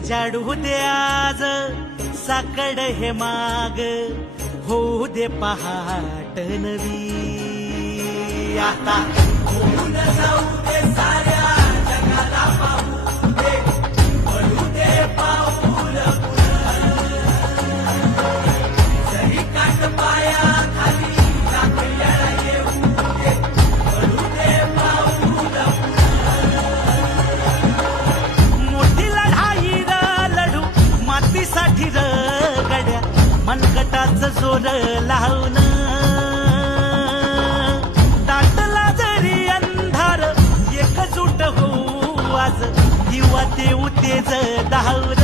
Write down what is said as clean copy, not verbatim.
उजाडू दे आज साकड हे माग, होऊ दे पहाट नवी. आता होऊन जाऊ दे साऱ्या जगाला पाहू दे, पडू दे पाऊल जरी काट पाया खाली टाकल्या येऊ दे, पडू दे पाऊल. मोठी लढाई र लढू मातीसाठी र गड्या, मनगटाच जोर लावून. दाटला जरी अंधार एकजूट होऊ आज, दिवा देऊ तेज धावून.